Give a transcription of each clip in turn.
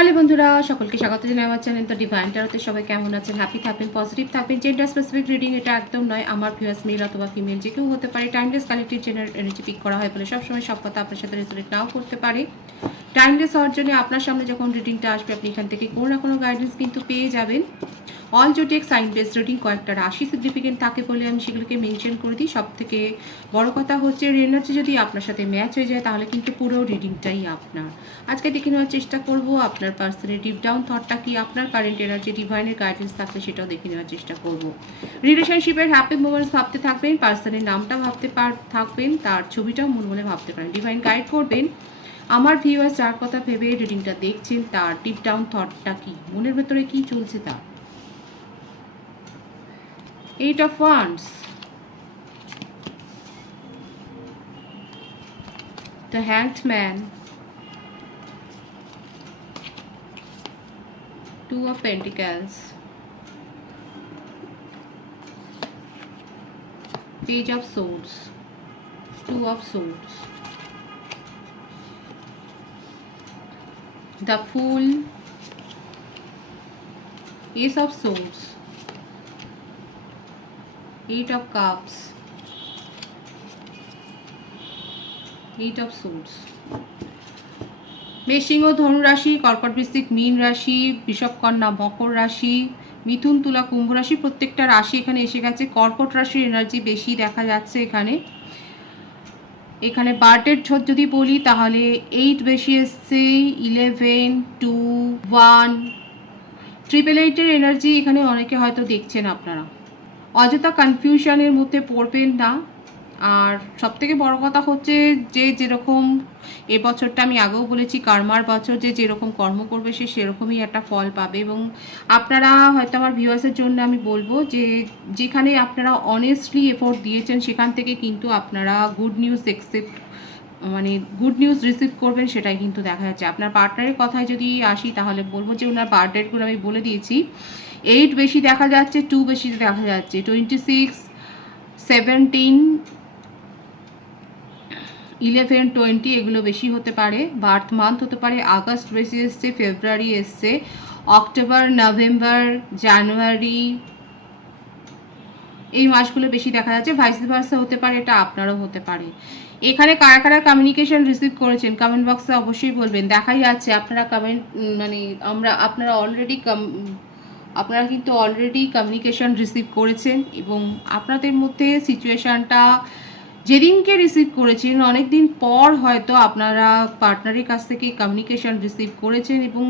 Hello বন্ধুরা, সকলকে স্বাগত জানাই আমার চ্যানেল তো ডিভাইন ট্যারোতে। সবাই কেমন আছেন? হ্যাপি থাকবেন, পজিটিভ থাকবেন। জেন্ডার স্পেসিফিক রিডিং এটা একদম নয়। আমার ভিউয়ার্স মেল অথবা ফিমেল যে কেউ হতে পারে। Timeless collective general energy pick করা হয় বলে সবসময় সব কথা আপনার সাথে রেজোনেট নাও করতে পারে। টাইমলেস হওয়ার জন্য আপনার সামনে যখন রিডিংটা আসবে আপনি এখান থেকে কোনো না কোনো গাইডেন্স কিন্তু পেয়ে যাবেন। অল জোটেক সাইন বেস রিডিং কয়েকটা রাশি সিগনিফিকেন্ট থাকে বলে আমি সেগুলোকে মেনশন করে দিই। সব থেকে বড় কথা হচ্ছে এনার্জি যদি আপনার সাথে ম্যাচ হয়ে যায় তাহলে কিন্তু পুরো রিডিংটাই আপনার। আজকে দেখে নেওয়ার চেষ্টা করব আপনার পার্সনের ডিপ ডাউন থটটা কি, আপনার কারেন্ট এনার্জি ডিভাইনের গাইডেন্স থাকলে সেটাও দেখে নেওয়ার চেষ্টা করব। রিলেশনশিপের হ্যাপি মোমেন্টস ভাবতে থাকবেন, পার্সনের নামটা ভাবতে থাকবেন, তার ছবিটাও মন মনে ভাবতে পারেন। ডিভাইন গাইড করবেন আমার ভিউয়ার্স যার কথা ভেবে রিডিংটা দেখছেন তার ডিপ ডাউন থটটা কি, মনের ভেতরে কি চলছে তা। 8 of Wands, the Hanged Man, 2 of Pentacles, Page of Swords, 2 of Swords, the Fool, Ace of Swords, 8 of Cups, 8 of Swords. মেষিং ও ধনু রাশি, কর্কট বৃশ্চিক মীন রাশি, বৃষভ কন্যা মকর রাশি, মিথুন তুলা কুম্ভ রাশি, প্রত্যেকটা রাশি এখানে এসে গেছে। কর্কট রাশির এনার্জি বেশি দেখা যাচ্ছে এখানে বার্থডের ছোট যদি বলি তাহলে 8 বেশি এসছে, 11, 2, 1, 888 এনার্জি এখানে অনেকে হয়তো দেখছেন আপনারা। অযথা কনফিউশনের মধ্যে পড়বেন না। আর সবথেকে বড় কথা হচ্ছে যে যেরকম এবছরটা আমি আগেও বলেছি কর্মার বছর, যে যেরকম কর্ম করবে সে সেরকমই একটা ফল পাবে। এবং আপনারা হয়তো আমার ভিউয়ার্সের জন্য আমি বলবো যে যেখানে আপনারা অনেস্টলি এফোর্ট দিয়েছেন সেখান থেকে কিন্তু আপনারা good news good news receive করবেন, সেটাই কিন্তু দেখা যাচ্ছে। আপনার পার্টনারের কথায় যদি আসি তাহলে বলবো যে ওনার বার্থডেগুলো আমি বলে দিয়েছি। 8 বেশি দেখা যাচ্ছে, 2 বেশি দেখা যাচ্ছে, 26, 17, 11, 20 এগুলো বেশি হতে পারে। বার্থ মান্থ হতে পারে আগস্ট বেশি এসছে, ফেব্রুয়ারি এসছে, অক্টোবর, নভেম্বর, জানুয়ারি এই মাসগুলো বেশি দেখা যাচ্ছে। ভাইস ভার্সা হতে পারে, এটা আপনারও হতে পারে। এখানে কারা কারা কমিউনিকেশন রিসিভ করেছেন কমেন্ট বক্সে অবশ্যই বলবেন। দেখাই যাচ্ছে আপনারা কমেন্ট আপনারা কিন্তু অলরেডি কমিউনিকেশন রিসিভ করেছেন এবং আপনাদের মধ্যে সিচুয়েশানটা যেদিনকে রিসিভ করেছেন অনেক দিন পর হয়তো আপনারা পার্টনারের কাছ থেকে কমিউনিকেশন রিসিভ করেছেন এবং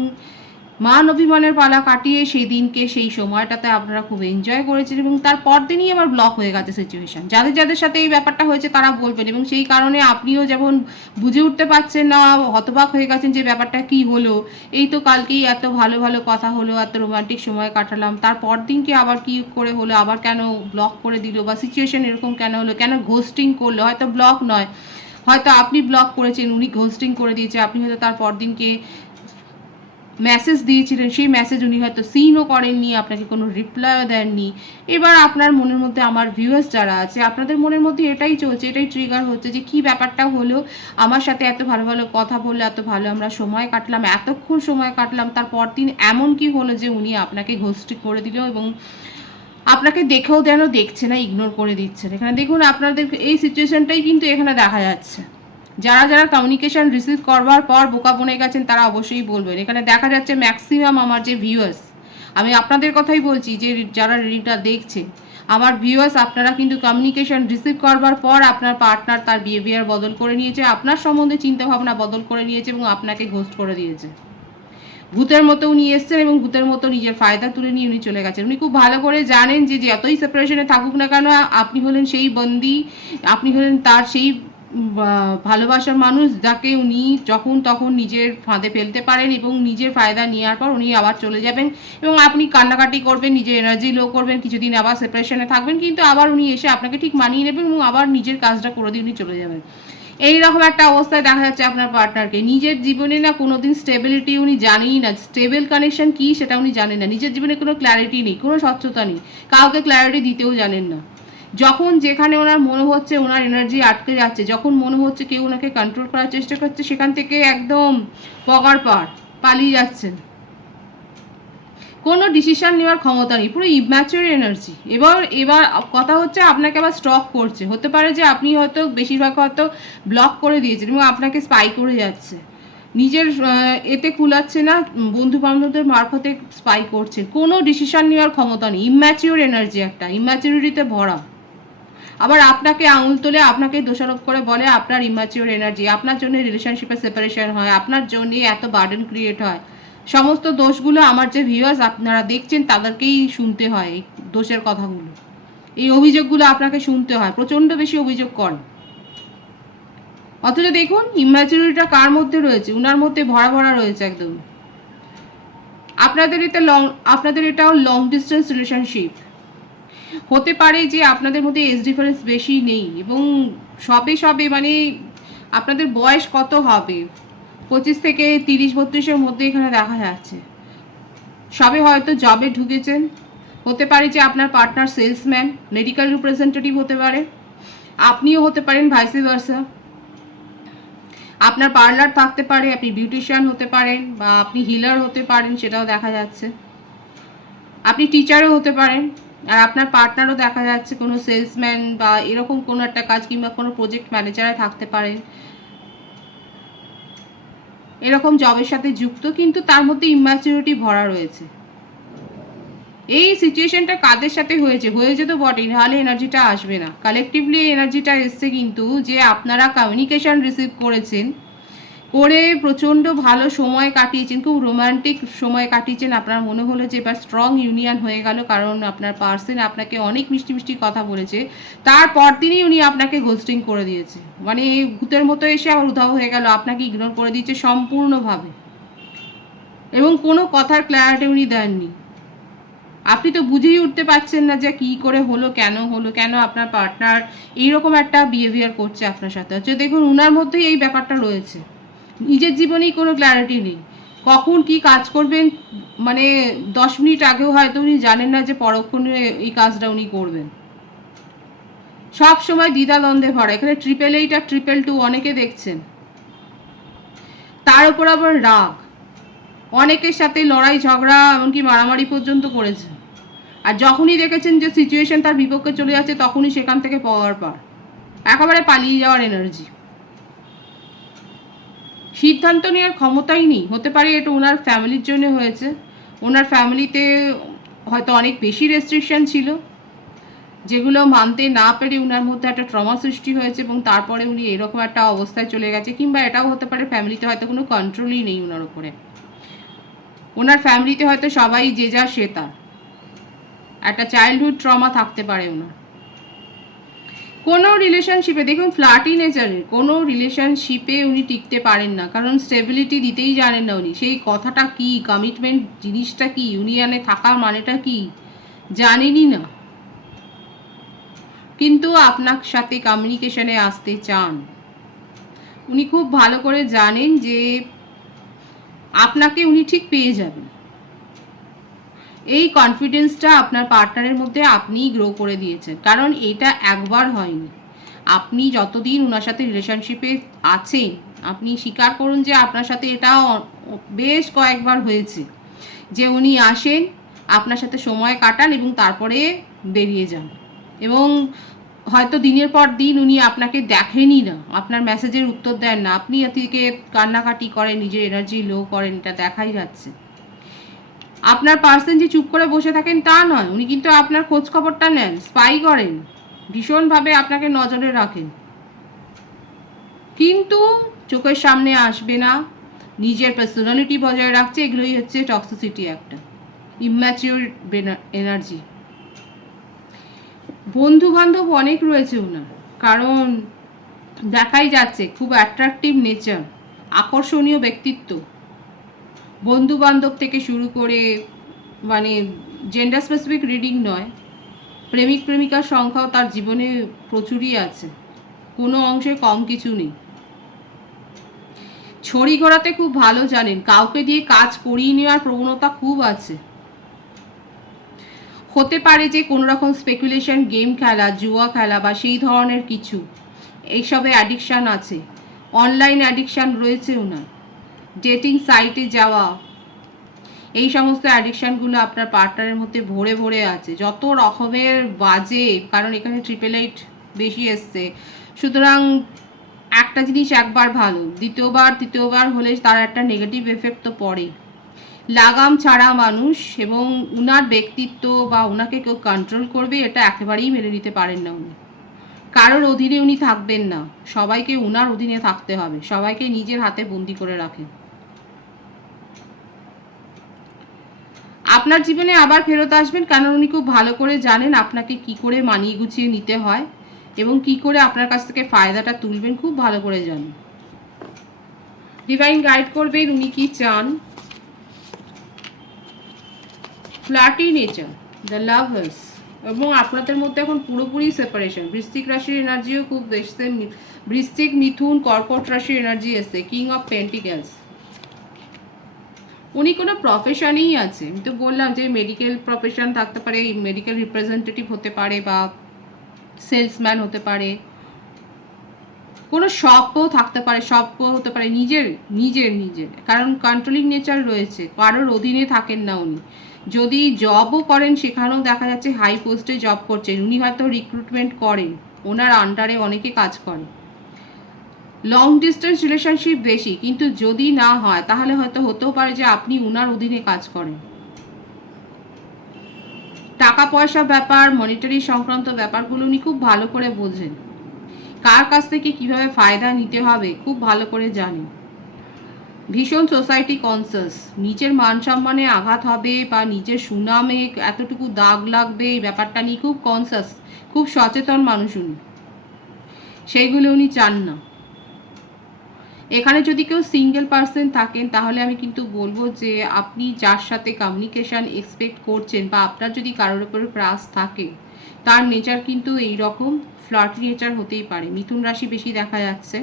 মান অভিমানের পালা কাটিয়ে সেই দিনকে সেই সময়টাতে আপনারা খুব এনজয় করেছেন এবং তারপর দিনই আবার ব্লক হয়ে গেছে সিচুয়েশান। যাদের যাদের সাথে এই ব্যাপারটা হয়েছে তারা বলবেন এবং সেই কারণে আপনিও যেমন বুঝে উঠতে পারছেন না, হতবাক হয়ে গেছেন যে ব্যাপারটা কি হলো। এই তো কালকেই এত ভালো ভালো কথা হলো, এত রোমান্টিক সময় কাটালাম, তারপর দিনকে আবার কি করে হলো, আবার কেন ব্লক করে দিল, বা সিচুয়েশান এরকম কেন হলো, কেন ঘোস্টিং করলো। হয়তো ব্লক নয়, হয়তো আপনি ব্লক করেছেন, উনি ঘোস্টিং করে দিয়েছে, আপনি হয়তো তারপর দিনকে মেসেজ দিয়েছিলেন, সেই মেসেজ উনি হয়তো সিনও করেননি, আপনাকে কোনো রিপ্লাইও দেননি। এবার আপনার মনের মধ্যে আমার ভিউয়ার্স যারা আছে আপনাদের মনের মধ্যে এটাই চলছে, এটাই ট্রিগার হচ্ছে যে কী ব্যাপারটা হলো, আমার সাথে এত ভালো ভালো কথা বললো, এত ভালো আমরা সময় কাটলাম, এতক্ষণ সময় কাটলাম, তারপর দিন এমন কি হলো যে উনি আপনাকে ঘোস্ট করে দিল এবং আপনাকে দেখেও যেন দেখছে না, ইগনোর করে দিচ্ছেন। এখানে দেখুন আপনাদের এই সিচুয়েশনটাই কিন্তু এখানে দেখা যাচ্ছে। যারা যারা কমিউনিকেশন রিসিভ করবার পর বোকা বনে গেছেন তারা অবশ্যই বলবেন। এখানে দেখা যাচ্ছে ম্যাক্সিমাম আমার যে ভিউয়ার্স, আমি আপনাদের কথাই বলছি যে যারা রিডিংটা দেখছে আমার ভিউয়ার্স, আপনারা কিন্তু কমিউনিকেশন রিসিভ করবার পর আপনার পার্টনার তার বিহেভিয়ার বদল করে নিয়েছে, আপনার সম্বন্ধে চিন্তাভাবনা বদল করে নিয়েছে এবং আপনাকে ঘোস্ট করে দিয়েছে। ভূতের মতো উনি এসছেন এবং ভূতের মতো নিজের ফায়দা তুলে নিয়ে উনি চলে গেছেন। উনি খুব ভালো করে জানেন যে যতই সেপারেশনে থাকুক না কেন আপনি হলেন সেই বন্দি, আপনি হলেন তার সেই ভালোবাসার মানুষ যাকে উনি যখন তখন নিজের ফাঁদে ফেলতে পারেন এবং নিজের ফায়দা নেওয়ার পর উনি আবার চলে যাবেন এবং আপনি কান্নাকাটি করবেন, নিজের এনার্জি লো করবেন, কিছুদিন আবার সেপারেশনে থাকবেন, কিন্তু আবার উনি এসে আপনাকে ঠিক মানিয়ে নেবেন এবং আবার নিজের কাজটা করে দিয়ে উনি চলে যাবেন। এইরকম একটা অবস্থায় দেখা যাচ্ছে আপনার পার্টনারকে। নিজের জীবনে না কোনোদিন স্টেবিলিটি উনি জানেই না, স্টেবল কানেকশন কী সেটা উনি জানেন না, নিজের জীবনে কোনো ক্ল্যারিটি নেই, কোনো স্বচ্ছতা নেই, কাউকে ক্ল্যারিটি দিতেও জানেন না। যখন যেখানে ওনার মনে হচ্ছে ওনার এনার্জি আটকে যাচ্ছে, যখন মনে হচ্ছে কেউ ওনাকে কন্ট্রোল করার চেষ্টা করছে, সেখান থেকে একদম পগার পার পালিয়ে যাচ্ছেন, কোনো ডিসিশন নেওয়ার ক্ষমতা নেই, পুরো ইম্যাচিওর এনার্জি। এবার এবার কথা হচ্ছে আপনাকে আবার স্টক করছে, হতে পারে যে আপনি হয়তো বেশিরভাগ হয়তো ব্লক করে দিয়েছেন এবং আপনাকে স্পাই করে যাচ্ছে, নিজের এতে কুলাচ্ছে না, বন্ধু বান্ধবদের মারফতে স্পাই করছে, কোনো ডিসিশন নেওয়ার ক্ষমতা নেই, ইম্যাচিওর এনার্জি, একটা ইম্যাচিউরিটিতে ভরা। আবার আপনাকে আঙুল তুলে আপনাকে দোষারোপ করে বলে আপনার ইম্যাচিওর এনার্জি, আপনার জন্য রিলেশনশিপে সেপারেশন হয়, আপনার জন্য এত বার্ডেন ক্রিয়েট হয়। সমস্ত দোষগুলো আমার যে ভিউয়ার্স আপনারা দেখছেন তাদেরকেই শুনতে হয়, এই দোষের কথাগুলো, এই অভিযোগগুলো আপনাকে শুনতে হয়, প্রচণ্ড বেশি অভিযোগ করে। অথচ দেখুন ইম্যাচুরিটিটা কার মধ্যে রয়েছে, উনার মধ্যে ভরা ভরা রয়েছে একদম। আপনাদের এটাও লং ডিস্টেন্স রিলেশনশিপ হতে পারে, যে আপনাদের মধ্যে এজ ডিফারেন্স বেশি নেই এবং সবে মানে আপনাদের বয়স কত হবে, 25 থেকে 30-32-এর মধ্যে এখানে দেখা যাচ্ছে। সবে হয়তো জবে ঢুকেছেন, হতে পারে যে আপনার পার্টনার সেলসম্যান, মেডিকেল রিপ্রেজেন্টেটিভ হতে পারে, আপনিও হতে পারেন ভাইসি ভার্সা। আপনার পার্লার থাকতে পারে, আপনি বিউটিশিয়ান হতে পারেন, বা আপনি হিলার হতে পারেন, সেটাও দেখা যাচ্ছে। আপনি টিচারও হতে পারেন, আর আপনার পার্টনারও দেখা যাচ্ছে কোনো সেলসম্যান বা এরকম কোনো একটা কাজ, কিংবা কোনো প্রজেক্ট ম্যানেজারে থাকতে পারেন, এরকম জবের সাথে যুক্ত, কিন্তু তার মধ্যে ইম্যাচুরিটি ভরা রয়েছে। এই সিচুয়েশনটা কাদের সাথে হয়েছে তো বটেই, নাহলে এনার্জিটা আসবে না। কালেকটিভলি এনার্জিটা এসছে কিন্তু, যে আপনারা কমিউনিকেশন রিসিভ করেছেন, করে প্রচণ্ড ভালো সময় কাটিয়েছেন, খুব রোমান্টিক সময় কাটিয়েছেন, আপনার মনে হলো যে এবার স্ট্রং ইউনিয়ন হয়ে গেল, কারণ আপনার পার্সন আপনাকে অনেক মিষ্টি মিষ্টি কথা বলেছে, তারপর দিনই উনি আপনাকে গোস্টিং করে দিয়েছে, মানে ভূতের মতো এসে আবার উধাও হয়ে গেল, আপনাকে ইগনোর করে দিয়েছে সম্পূর্ণভাবে, এবং কোনো কথার ক্ল্যারিটি উনি দেননি। আপনি তো বুঝেই উঠতে পারছেন না যে কী করে হলো, কেন আপনার পার্টনার এইরকম একটা বিহেভিয়ার করছে আপনার সাথে। হচ্ছে দেখুন উনার মধ্যেই এই ব্যাপারটা রয়েছে, নিজের জীবনেই কোনো ক্ল্যারিটি নেই, কখন কি কাজ করবেন, মানে 10 মিনিট আগেও হয়তো উনি জানেন না যে পরক্ষণে এই কাজটা উনি করবেন। সব সময় দ্বিধাদ্বন্দ্বে ভরা, এখানে 888 আর 222 অনেকে দেখছেন। তার উপর আবার রাগ, অনেকের সাথে লড়াই ঝগড়া এমনকি মারামারি পর্যন্ত করেছে, আর যখনই দেখেছেন যে সিচুয়েশন তার বিপক্ষে চলে যাচ্ছে, তখনই সেখান থেকে পাওয়ার পার, একেবারে পালিয়ে যাওয়ার এনার্জি। সিদ্ধান্ত নেওয়ার ক্ষমতাই নেই। হতে পারে এটা ওনার ফ্যামিলির জন্য হয়েছে, ওনার ফ্যামিলিতে হয়তো অনেক বেশি রেস্ট্রিকশন ছিল, যেগুলো মানতে না পেরে ওনার মধ্যে একটা ট্রমা সৃষ্টি হয়েছে, এবং তারপরে উনি এরকম একটা অবস্থায় চলে গেছে। কিংবা এটাও হতে পারে ফ্যামিলিতে হয়তো কোনো কন্ট্রোলই নেই ওনার উপরে, ওনার ফ্যামিলিতে হয়তো সবাই যে যা সে তার, একটা চাইল্ডহুড ট্রমা থাকতে পারে ওনার। কোনো রিলেশনশিপে দেখুন ফ্ল্যাটি নেচারের কোনো রিলেশনশিপে উনি টিকতে পারেন না, কারণ স্টেবিলিটি দিতেই জানেন না উনি, সেই কথাটা কি, কমিটমেন্ট জিনিসটা কি, ইউনিয়নে থাকার মানেটা কি জানেনই না, কিন্তু আপনার সাথে কমিউনিকেশনে আসতে চান। উনি খুব ভালো করে জানেন যে আপনাকে উনি ঠিক পেয়ে যাবেন, এই কনফিডেন্সটা আপনার পার্টনারের মধ্যে আপনিই গ্রো করে দিয়েছেন, কারণ এটা একবার হয়নি। আপনি যতদিন ওনার সাথে রিলেশনশিপে আছেন, আপনি স্বীকার করুন যে আপনার সাথে এটা বেশ কয়েকবার হয়েছে, যে উনি আসেন, আপনার সাথে সময় কাটান এবং তারপরে বেরিয়ে যান, এবং হয়তো দিনের পর দিন উনি আপনাকে দেখেনই না, আপনার মেসেজের উত্তর দেন না, আপনি এদিকে কান্নাকাটি করেন, নিজের এনার্জি লো করেন, এটা দেখাই যাচ্ছে। আপনার পার্সন যে চুপ করে বসে থাকেন তা নয়, উনি কিন্তু আপনার খোঁজ খবরটা নেন, স্পাই করেন, ভীষণভাবে আপনাকে নজরে রাখেন, কিন্তু চোখের সামনে আসবে না, নিজের পার্সোনালিটি বজায় রাখছে। এগুলোই হচ্ছে টক্সিসিটি, একটা ইম্যাচিওর এনার্জি। বন্ধু বান্ধব অনেক রয়েছে ওনার, কারণ দেখাই যাচ্ছে খুব অ্যাট্রাকটিভ নেচার, আকর্ষণীয় ব্যক্তিত্ব, বন্ধু বান্ধব থেকে শুরু করে, মানে জেন্ডার স্পেসিফিক রিডিং নয়, প্রেমিক প্রেমিকার সংখ্যাও তার জীবনে প্রচুরই আছে, কোনো অংশে কম কিছু নেই। ছড়ি ঘোরাতে খুব ভালো জানেন, কাউকে দিয়ে কাজ করিয়ে নেওয়ার প্রবণতা খুব আছে। হতে পারে যে কোনো রকম স্পেকুলেশন, গেম খেলা, জুয়া খেলা বা সেই ধরনের কিছু, এইসবে অ্যাডিকশান আছে, অনলাইন অ্যাডিকশান রয়েছে ওনার, ডেটিং সাইটে যাওয়া, এই সমস্ত অ্যাডিকশানগুলো আপনার পার্টনারের মধ্যে ভরে ভরে আছে, যত রকমের বাজে, কারণ এখানে 888 বেশি এসছে। সুতরাং একটা জিনিস একবার ভালো, দ্বিতীয়বার তৃতীয়বার হলে তার একটা নেগেটিভ এফেক্ট তো পড়ে। লাগাম ছাড়া মানুষ, এবং উনার ব্যক্তিত্ব বা ওনাকে কেউ কন্ট্রোল করবে এটা একেবারেই মেনে নিতে পারেন না উনি। কারোর অধীনে উনি থাকবেন না, সবাইকে উনার অধীনে থাকতে হবে, সবাইকে নিজের হাতে বন্দি করে রাখেন। আপনার জীবনে আবার ফেরত আসবেন, কারণ উনি খুব ভালো করে জানেন আপনাকে কি করে মানিয়ে গুছিয়ে নিতে হয় এবং কি করে আপনার কাছ থেকে ফায়দাটা তুলবেন, খুব ভালো করে জানেন। ডিভাইন গাইড করবেন উনি কি চান। ফ্ল্যাটি নেচার, দ্য লাভার্স, এবং আপনাদের মধ্যে এখন পুরোপুরি সেপারেশন। বৃশ্চিক রাশির এনার্জিও খুব এসছে, বৃশ্চিক, মিথুন, কর্কট রাশির এনার্জি এসছে। কিং অফ পেন্টিকেলস, উনি কোনো প্রফেশনেই আছে, আমি তো বললাম যে মেডিকেল প্রফেশন থাকতে পারে, মেডিকেল রিপ্রেজেন্টেটিভ হতে পারে, বা সেলসম্যান হতে পারে, কোনো শপও থাকতে পারে, শপও হতে পারে, নিজের নিজের নিজের, কারণ কন্ট্রোলিং নেচার রয়েছে, কারোর অধীনে থাকেন না উনি। যদি জবও করেন সেখানেও দেখা যাচ্ছে হাই পোস্টে জব করছেন উনি, হয়তো রিক্রুটমেন্ট করেন, ওনার আন্ডারে অনেকে কাজ করে। লং ডিস্টেন্স রিলেশনশিপ বেশি, কিন্তু যদি না হয় তাহলে হয়তো হতেও পারে যে আপনি উনার অধীনে কাজ করেন। টাকা পয়সা ব্যাপার, মনিটারি সংক্রান্ত ব্যাপারগুলো উনি খুব ভালো করে বোঝেন, কার কাছ থেকে কিভাবে ফায়দা নিতে হবে খুব ভালো করে জানেন। ভীষণ সোসাইটি কনসাস, নিজের মান সম্মানে আঘাত হবে বা নিজের সুনামে এতটুকু দাগ লাগবে এই ব্যাপারটা নিয়ে খুব কনসাস, খুব সচেতন মানুষ উনি, সেইগুলো উনি চান না। এখানে যদি কেউ সিঙ্গেল পার্সন থাকেন তাহলে আমি কিন্তু বলবো যে আপনি যার সাথে কমিউনিকেশান এক্সপেক্ট করছেন, বা আপনার যদি কারোর উপর ক্রাশ থাকে, তার নেচার কিন্তু এই রকম ফ্লার্টি নেচার হতেই পারে। মিথুন রাশি বেশি দেখা যাচ্ছে,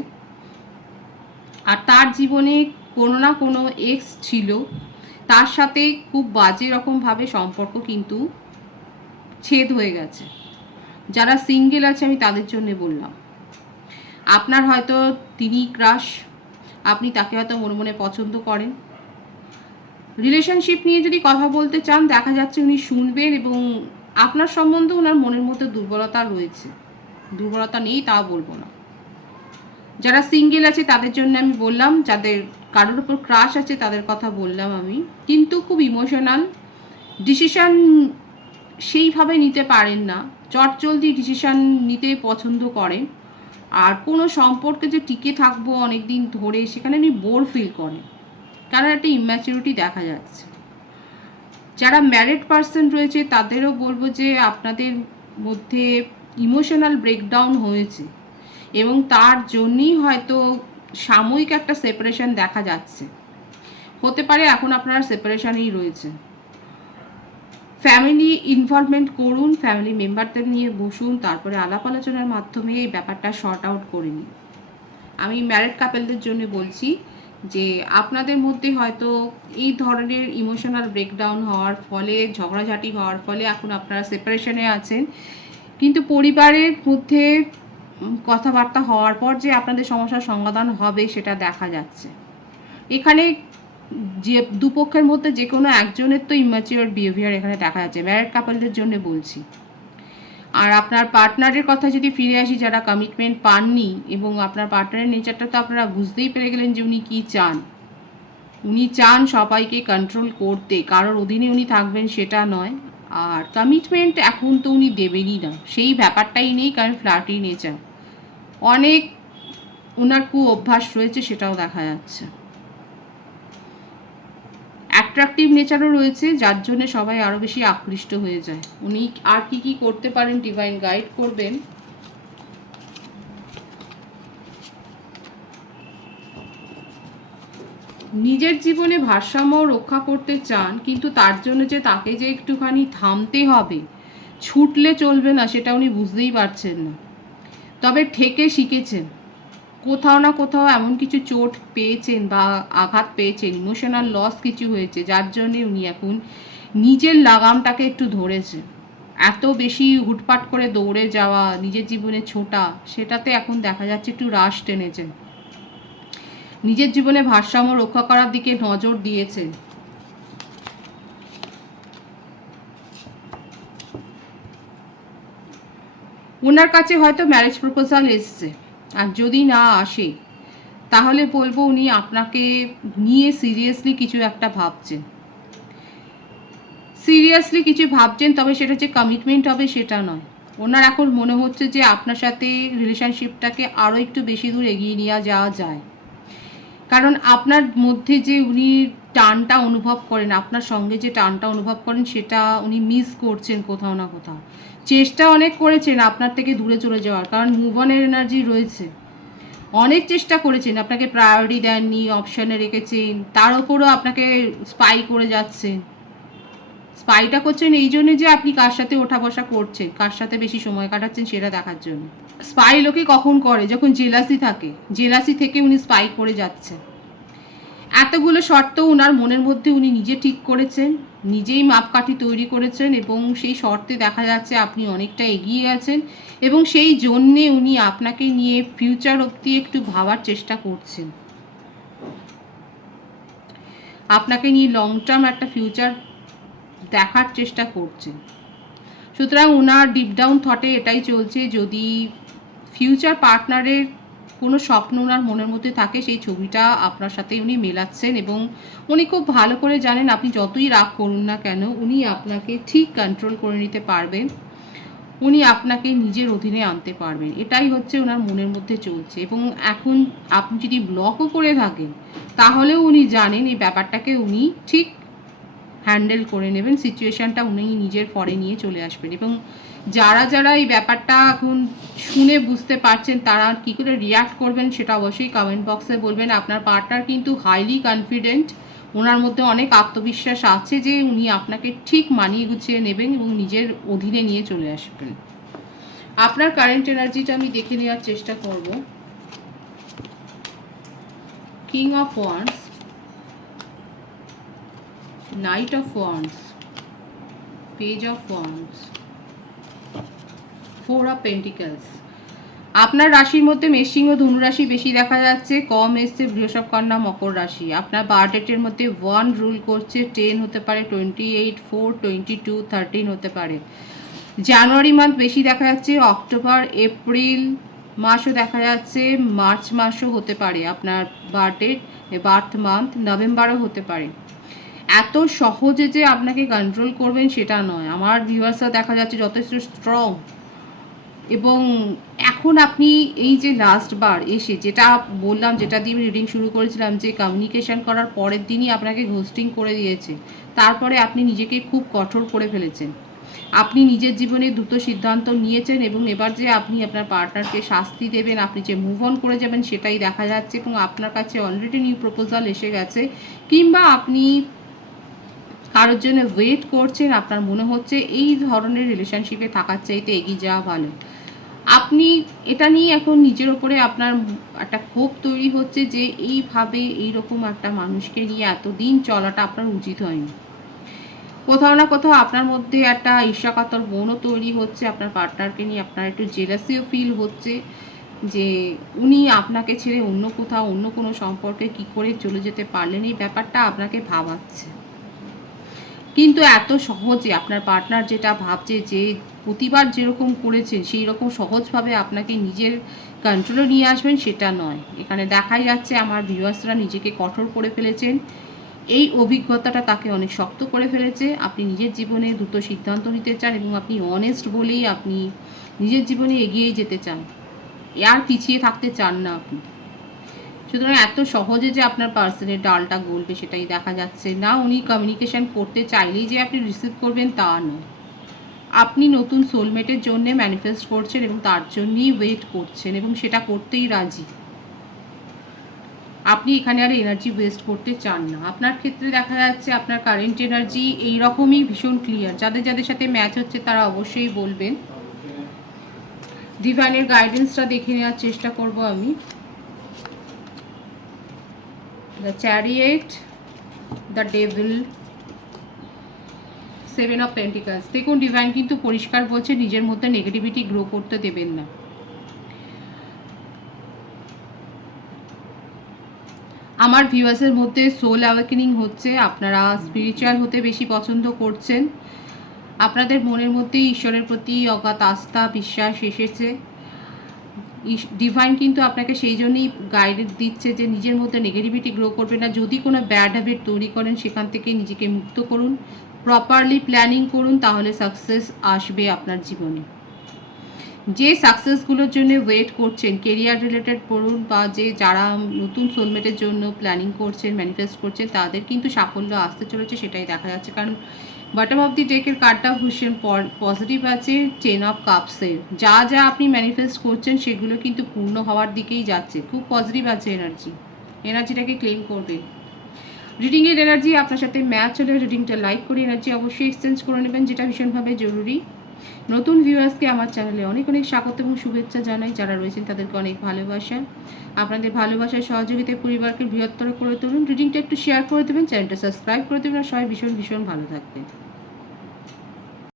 আর তার জীবনে কোনো না কোনো এক্স ছিল, তার সাথে খুব বাজে রকমভাবে সম্পর্ক কিন্তু ছেদ হয়ে গেছে। যারা সিঙ্গেল আছে আমি তাদের জন্য বললাম, আপনার হয়তো তিনি ক্রাশ, আপনি তাকে হয়তো মনে মনে পছন্দ করেন। রিলেশনশিপ নিয়ে যদি কথা বলতে চান দেখা যাচ্ছে উনি শুনবেন, এবং আপনার সম্বন্ধে ওনার মনের মধ্যে দুর্বলতা রয়েছে, দুর্বলতা নেই তা বলবো না। যারা সিঙ্গেল আছে তাদের জন্য আমি বললাম, যাদের কারোর উপর ক্রাশ আছে তাদের কথা বললাম আমি, কিন্তু খুব ইমোশনাল, ডিসিশান সেইভাবে নিতে পারেন না, চটজলদি ডিসিশান নিতে পছন্দ করেন, আর কোনো সম্পর্কে যে টিকে থাকবো অনেক দিন ধরে সেখানে উনি বোর ফিল করেন, কারণ একটা ইম্যাচুরিটি দেখা যাচ্ছে। যারা ম্যারিড পার্সন রয়েছে তাদেরও বলবো যে আপনাদের মধ্যে ইমোশনাল ব্রেকডাউন হয়েছে, এবং তার জন্যই হয়তো সাময়িক একটা সেপারেশন দেখা যাচ্ছে, হতে পারে এখন আপনারা সেপারেশনেই রয়েছে। ফ্যামিলি ইনভলভমেন্ট করুন, ফ্যামিলি মেম্বারদের নিয়ে বসুন, তারপরে আলাপ আলোচনার মাধ্যমে এই ব্যাপারটা শর্ট আউট করে নিন। আমি ম্যারিড কাপেলদের জন্য বলছি যে আপনাদের মধ্যে হয়তো এই ধরনের ইমোশনাল ব্রেকডাউন হওয়ার ফলে, ঝগড়াঝাটি হওয়ার ফলে এখন আপনারা সেপারেশনে আছেন, কিন্তু পরিবারের মধ্যে কথাবার্তা হওয়ার পর যে আপনাদের সমস্যার সমাধান হবে সেটা দেখা যাচ্ছে। এখানে যে দুপক্ষের মধ্যে যে কোনো একজনের তো ইম্যাচিওর বিহেভিয়ার এখানে দেখা যাচ্ছে, ম্যারিড কাপলদের জন্য বলছি। আর আপনার পার্টনারের কথা যদি ফিরে আসি, যারা কমিটমেন্ট পাননি, এবং আপনার পার্টনারের নেচারটা তো আপনারা বুঝতেই পেরে গেলেন যে উনি কী চান। উনি চান সবাইকে কন্ট্রোল করতে, কারোর অধীনে উনি থাকবেন সেটা নয়, আর কমিটমেন্ট এখন তো উনি দেবেনই না, সেই ব্যাপারটাই নেই, কারণ ফ্ল্যাটি নেচার, অনেক ওনার অভ্যাস রয়েছে সেটাও দেখা যাচ্ছে। অ্যাট্রাকটিভ নেচারও রয়েছে, যার জন্য সবাই আরও বেশি আকৃষ্ট হয়ে যায়। উনি আর কি কি করতে পারেন ডিভাইন গাইড করবেন। নিজের জীবনে ভারসাম্য রক্ষা করতে চান, কিন্তু তার জন্য যে তাকে যে একটুখানি থামতে হবে, ছুটলে চলবে না, সেটা উনি বুঝতেই পারছেন না। তবে ঠেকে শিখেছেন, কোথাও না কোথাও এমন কিছু চোট পেয়েছেন বা আঘাত পেয়েছেন, ইমোশনাল লস কিছু হয়েছে, যার জন্যে উনি এখন নিজের লাগামটাকে একটু ধরেছেন। এত বেশি হুটপাট করে দৌড়ে যাওয়া, নিজের জীবনে ছোটা, সেটাতে এখন দেখা যাচ্ছে একটু রাশ টেনেছেন। নিজের জীবনে ভারসাম্য রক্ষা করার দিকে নজর দিয়েছেন। ওনার কাছে হয়তো ম্যারেজ প্রপোজাল এসছে, আর যদি না আসে তাহলে বলবো উনি আপনাকে নিয়ে সিরিয়াসলি কিছু একটা ভাবছেন, তবে সেটা যে কমিটমেন্ট হবে সেটা নয়। ওনার এখন মনে হচ্ছে যে আপনার সাথে রিলেশনশিপটাকে আরও একটু বেশি দূর এগিয়ে নিয়ে যাওয়া যায়, কারণ আপনার মধ্যে যে উনি টানটা অনুভব করেন, আপনার সঙ্গে যে টানটা অনুভব করেন সেটা উনি মিস করছেন কোথাও না কোথাও। চেষ্টা অনেক করেছেন আপনার থেকে দূরে চলে যাওয়ার, কারণ মুভ অনের এনার্জি রয়েছে। অনেক চেষ্টা করেছেন, আপনাকে প্রায়োরিটি দেননি, অপশানে রেখেছেন, তার উপরও আপনাকে স্পাই করে যাচ্ছেন। স্পাইটা করছেন এই জন্য যে আপনি কার সাথে ওঠা বসা করছেন, কার সাথে বেশি সময় কাটাচ্ছেন সেটা দেখার জন্য। স্পাই লোকে কখন করে? যখন জেলাসি থাকে, জেলাসি থেকে উনি স্পাই করে যাচ্ছেন। এতগুলো শর্ত ওনার মনের মধ্যে উনি নিজে ঠিক করেছেন, নিজেই মাপকাঠি তৈরি করেছেন, এবং সেই শর্তে দেখা যাচ্ছে আপনি অনেকটা এগিয়ে গেছেন, এবং সেই জন্যে উনি আপনাকে নিয়ে ফিউচার অবধি একটু ভাবার চেষ্টা করছেন, আপনাকে নিয়ে লং টার্ম একটা ফিউচার দেখার চেষ্টা করছেন। সুতরাং ওনার ডিপ ডাউন থটে এটাই চলছে, যদি ফিউচার পার্টনারের কোনো স্বপ্ন ওনার মনের মধ্যে থাকে সেই ছবিটা আপনার সাথে উনি মেলাচ্ছেন, এবং উনি খুব ভালো করে জানেন আপনি যতই রাগ করুন না কেন উনি আপনাকে ঠিক কন্ট্রোল করে নিতে পারবেন, উনি আপনাকে নিজের অধীনে আনতে পারবেন। এটাই হচ্ছে ওনার মনের মধ্যে চলছে, এবং এখন আপনি যদি ব্লকও করে থাকেন তাহলেও উনি জানেন এই ব্যাপারটাকে উনি ঠিক হ্যান্ডেল করে নেবেন, সিচুয়েশানটা উনি নিজের পরে নিয়ে চলে আসবেন। এবং যারা যারা এই ব্যাপারটা এখন শুনে বুঝতে পারছেন তারা কী করে রিয়াক্ট করবেন সেটা অবশ্যই কমেন্ট বক্সে বলবেন। আপনার পার্টনার কিন্তু হাইলি কনফিডেন্ট, ওনার মধ্যে অনেক আত্মবিশ্বাস আছে যে উনি আপনাকে ঠিক মানিয়ে গুছিয়ে নেবেন এবং নিজের অধীনে নিয়ে চলে আসবেন। আপনার কারেন্ট এনার্জিটা আমি দেখে নেওয়ার চেষ্টা করব। King of wands, Knight of Wands, Page of Wands, Four of Pentacles। আপনার রাশির মধ্যে মেষ-সিংহ ধনু রাশি বেশি দেখা যাচ্ছে, কম এসছে বৃষভ কন্যা মকর রাশি। আপনার বার্থ ডেটের মধ্যে 1 রুল করছে, 10 হতে পারে, 28, 4, 22, 13 হতে পারে। জানুয়ারি মান্থ বেশি দেখা যাচ্ছে, অক্টোবর, এপ্রিল মাসও দেখা যাচ্ছে, মার্চ মাসও হতে পারে আপনার বার্থ মান্থ, নভেম্বরও হতে পারে। এত সহজে যে আপনাকে কন্ট্রোল করবেন সেটা নয়। আমার ভিউয়ার্সরা দেখা যাচ্ছে যথেষ্ট স্ট্রং, এবং এখন আপনি এই যে লাস্ট বার এসে যেটা বললাম, যেটা দিয়ে রিডিং শুরু করেছিলাম, যে কমিউনিকেশন করার পরের দিনই আপনাকে ঘোস্টিং করে দিয়েছে, তারপরে আপনি নিজেকে খুব কঠোর করে ফেলেছেন। আপনি নিজের জীবনে দ্রুত সিদ্ধান্ত নিয়েছেন, এবং এবার যে আপনি আপনার পার্টনারকে শাস্তি দেবেন, আপনি যে মুভ অন করে যাবেন সেটাই দেখা যাচ্ছে, এবং আপনার কাছে অলরেডি নিউ প্রপোজাল এসে গেছে, কিংবা আপনি কারোর জন্য ওয়েট করছেন। আপনার মনে হচ্ছে এই ধরনের রিলেশনশিপে থাকার চাইতে এগিয়ে যাওয়া ভালো। আপনি এটা নিয়ে এখন নিজের ওপরে আপনার একটা ক্ষোভ তৈরি হচ্ছে যে এইভাবে এইরকম একটা মানুষকে নিয়ে এতদিন চলাটা আপনার উচিত হয়নি। কোথাও না কোথাও আপনার মধ্যে একটা ঈর্ষাকাতর বোনও তৈরি হচ্ছে, আপনার পার্টনারকে নিয়ে আপনার একটু জেলাসিও ফিল হচ্ছে যে উনি আপনাকে ছেড়ে অন্য কোথাও অন্য কোনো সম্পর্কে কি করে চলে যেতে পারলেন, এই ব্যাপারটা আপনাকে ভাবাচ্ছে। কিন্তু এত সহজে আপনার পার্টনার যেটা ভাবছে যে প্রতিবার যেরকম করেছেন সেই রকম সহজভাবে আপনাকে নিজের কন্ট্রোলে নিয়ে আসবেন সেটা নয়। এখানে দেখাই যাচ্ছে আমার ভিউয়ার্সরা নিজেকে কঠোর করে ফেলেছেন, এই অভিজ্ঞতাটা তাকে অনেক শক্ত করে ফেলেছে। আপনি নিজের জীবনে দ্রুত সিদ্ধান্ত নিতে চান, এবং আপনি অনেস্ট বলেই আপনি নিজের জীবনে এগিয়ে যেতে চান, আর পিছিয়ে থাকতে চান না আপনি। সুতরাং এত সহজে যে আপনার পার্সনের ডালটা গলবে সেটাই দেখা যাচ্ছে না। উনি কমিউনিকেশন করতে চাইলেই যে আপনি রিসিভ করবেন তা নয়। আপনি নতুন সোলমেটের জন্য ম্যানিফেস্ট করছেন, এবং তার জন্যই ওয়েট করছেন, এবং সেটা করতেই রাজি। আপনি এখানে আর এনার্জি ওয়েস্ট করতে চান না। আপনার ক্ষেত্রে দেখা যাচ্ছে আপনার কারেন্ট এনার্জি এইরকমই ভীষণ ক্লিয়ার। যাদের যাদের সাথে ম্যাচ হচ্ছে তারা অবশ্যই বলবেন। ডিভাইনের গাইডেন্সটা দেখে নেওয়ার চেষ্টা করব আমি। The Chariot, the Devil, Seven of Pentacles। দেখুন ডিভাইন কিন্তু পরিষ্কার বলছে নিজের মধ্যে নেগেটিভিটি গ্রো করতে দেবেন না। আমার ভিউয়ার্সের মধ্যে সোল অ্যাওয়েকেনিং হচ্ছে, আপনারা স্পিরিচুয়াল হতে বেশি পছন্দ করছেন, আপনাদের মনের মধ্যে ঈশ্বরের প্রতি অগাধ আস্থা বিশ্বাস এসেছে। ডিভাইন কিন্তু আপনাকে সেই জন্যই গাইড দিচ্ছে যে নিজের মধ্যে নেগেটিভিটি গ্রো করবে না। যদি কোনো ব্যাড হ্যাবিট তৈরি করেন সেখান থেকে নিজেকে মুক্ত করুন, প্রপারলি প্ল্যানিং করুন, তাহলে সাকসেস আসবে আপনার জীবনে। যে সাকসেসগুলোর জন্য ওয়েট করছেন, কেরিয়ার রিলেটেড পড়ুন বা যারা নতুন সোলমেটের জন্য প্ল্যানিং করছেন, ম্যানিফেস্ট করছেন, তাদের কিন্তু সাফল্য আসতে চলেছে, সেটাই দেখা যাচ্ছে। কারণ বটম অফ দি ডেকের কার্ডটা ভীষণ পজিটিভ আছে, 10 অফ কাপসের। যা যা আপনি ম্যানিফেস্ট করছেন সেগুলো কিন্তু পূর্ণ হওয়ার দিকেই যাচ্ছে, খুব পজিটিভ আছে এনার্জিটাকে ক্লেম করবে। রিডিংয়ের এনার্জি আপনার সাথে ম্যাচ হলে রিডিংটা লাইক করে এনার্জি অবশ্যই এক্সচেঞ্জ করে নেবেন, যেটা ভীষণভাবে জরুরি। নতুন ভিউয়ার্সকে আমার চ্যানেলে অনেক অনেক স্বাগত এবং শুভেচ্ছা জানাই। যারা রয়েছেন তাদেরকে অনেক ভালোবাসা। আপনাদের ভালোবাসার সহযোগিতায় পরিবারকে বৃহত্তর করে তুলুন। রিডিংটা একটু শেয়ার করে দেবেন, চ্যানেলটা সাবস্ক্রাইব করে দেবেন, আর সবাই ভীষণ ভীষণ ভালো থাকবেন।